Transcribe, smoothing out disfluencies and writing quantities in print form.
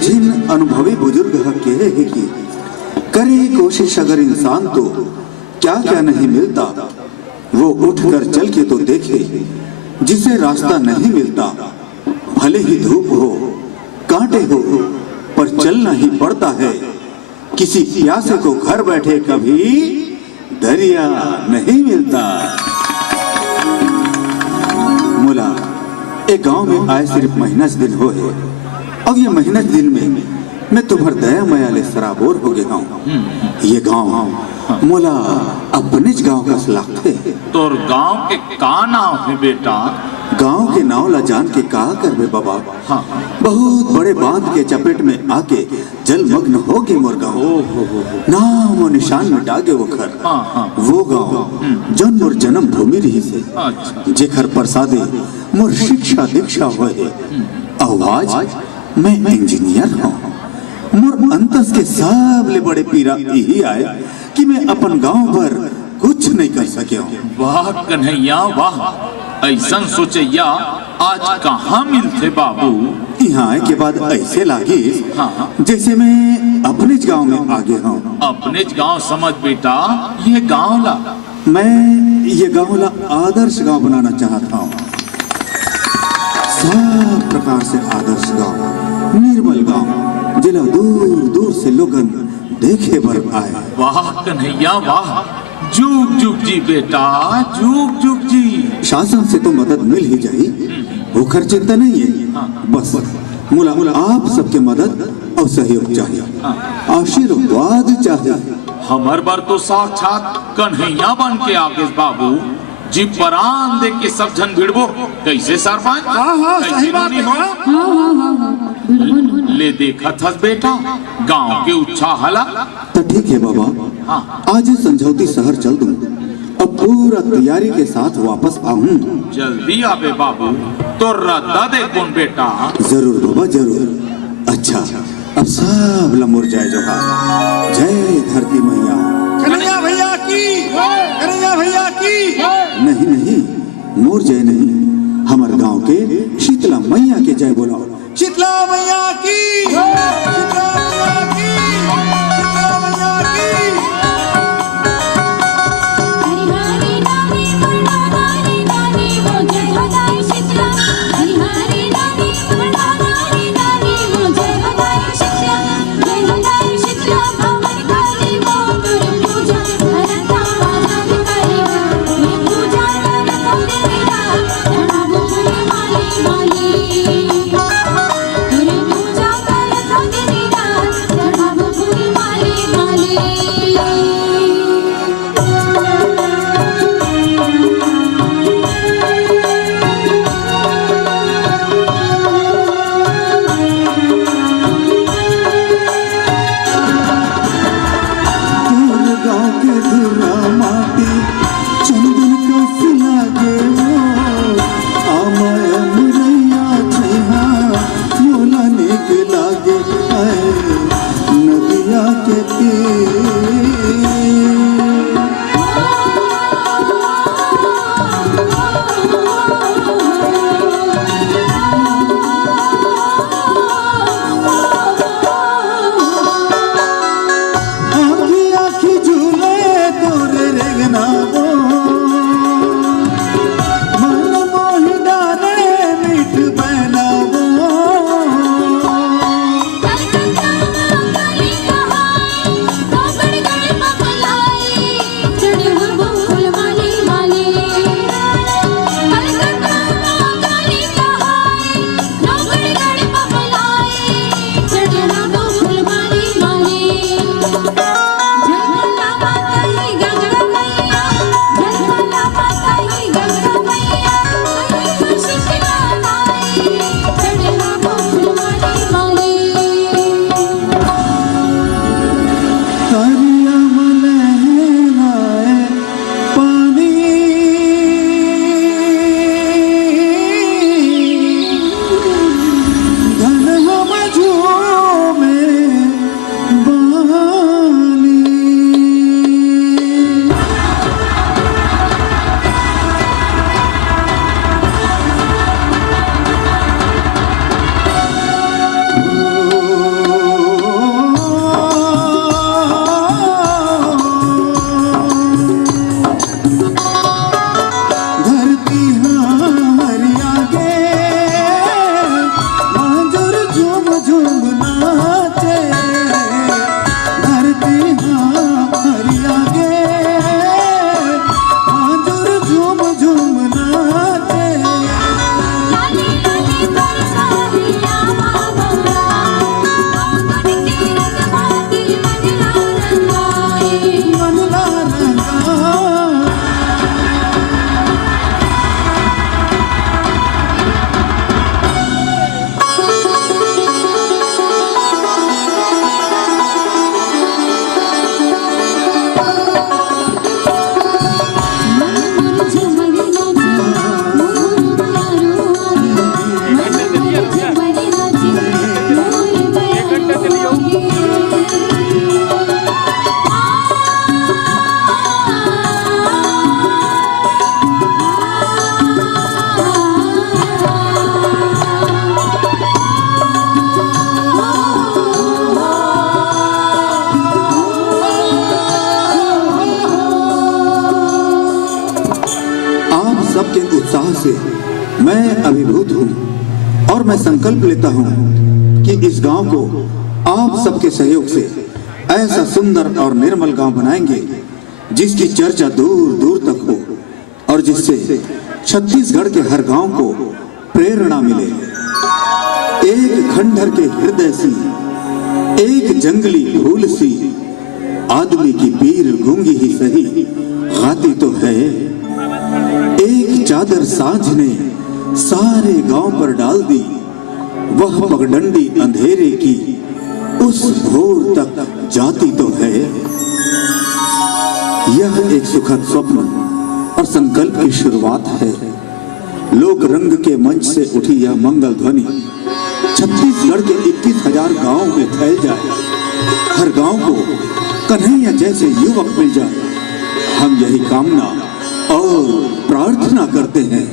एक जिन अनुभवी बुजुर्ग कहे है कि करे कोशिश अगर इंसान तो क्या क्या नहीं मिलता, वो उठकर चल के तो देखे जिसे रास्ता नहीं मिलता। भले ही धूप हो कांटे हो पर चलना ही पड़ता है, किसी प्यासे को घर बैठे कभी दरिया नहीं मिलता। मुला एक गांव में आए सिर्फ महीना दिन हो है, अब ये महीना दिन में मैं तुम्हार दया माया ले सराबोर हो गया हूँ। ये गांव मोला अपने गांव का सलाख है। तोर गांव के का नाम है बेटा? गांव के नाव ला जान के का करबे बाबा। हाँ। बहुत बड़े बांध के चपेट में आके जलमग्न हो गए मोर गांव। नाम और निशान मिटा गए वो घर। हाँ। वो गांव जन मोर जन्म भूमि रही से। अच्छा। जेखर प्रसादे मोर शिक्षा दीक्षा होए। आवाज मैं इंजीनियर हूँ। मोर अंतस के सब ले बड़े पीरा यही आए कि मैं अपन गांव पर कुछ नहीं कर सके हूँ। वाह कन्हैया वाह, ऐसा सोचैया आज कहाँ मिलते बाबू। यहाँ आए के बाद ऐसे लागे हाँ। जैसे मैं अपने गांव में आ गया हूँ। अपने गांव समझ बेटा, ये गांव ला मैं ये गांव ला आदर्श गांव बनाना चाहता हूँ। सब प्रकार से आदर्श गांव, निर्मल गांव, जिला दूर दूर से लोगन देखे बर आए। वाह कन्हैया वाह, जुग जुग जी बेटा, जुग जुग जी। शासन से तो मदद मिल ही जाए, वो खर्च चिंता नहीं है। हाँ। बस मुला आप सबके मदद और सहयोग चाहिए। हाँ। आशीर्वाद चाहिए। हमर बर तो साक्षात कन्हैया बन के आगे बाबू जी, परान देख के सब जन भिड़बो कैसे सरपंच। हाँ, सही बात है। ले देखा था बेटा गांव के उत्साह हला। तो ठीक है बाबा। हाँ। आज ही समझौती शहर चल दूं, अब पूरा तैयारी के साथ वापस आऊं। जल्दी आवे बाबू, तो रद्दा दे कौन बेटा। जरूर बाबा जरूर। अच्छा अब सब लमुर जय जोहार, जय धरती मैया। कन्हैया भैया की, कन्हैया भैया की। नहीं नहीं मोर जय नहीं, हमारे गांव के शीतला मैया के जय बोलाओ। शीतला मैया की, शीतला मैया की, शीतला मैया की। हरिहरि नामे वर्णाधारी नामे मोजे भगाई शीतला, हरिहरि नामे वर्णाधारी नामे मोजे भगाई शीतला, जय भगाई शीतला भवन काली मोर पूजा करता राजा भिखारी, ये पूजा करता मेरा रणभूमि माली माली। मैं अभिभूत हूँ और मैं संकल्प लेता हूँ कि इस गांव को आप सबके सहयोग से ऐसा सुंदर और निर्मल गांव बनाएंगे जिसकी चर्चा दूर दूर तक हो और जिससे छत्तीसगढ़ के हर गांव को प्रेरणा मिले। एक खंडहर के हृदय सी, एक जंगली फूल सी, आदमी की पीर गूंगी ही सही गाती तो है। एक चादर सांझ ने सारे गांव पर डाल दी, वह पगडंडी अंधेरे की उस भोर तक जाती तो है। यह एक सुखद स्वप्न और संकल्प की शुरुआत है। लोक रंग के मंच से उठी यह मंगल ध्वनि छत्तीसगढ़ के 21,000 गांवों में फैल जाए, हर गांव को कन्हैया जैसे युवक मिल जाए। हम यही कामना और प्रार्थना करते हैं।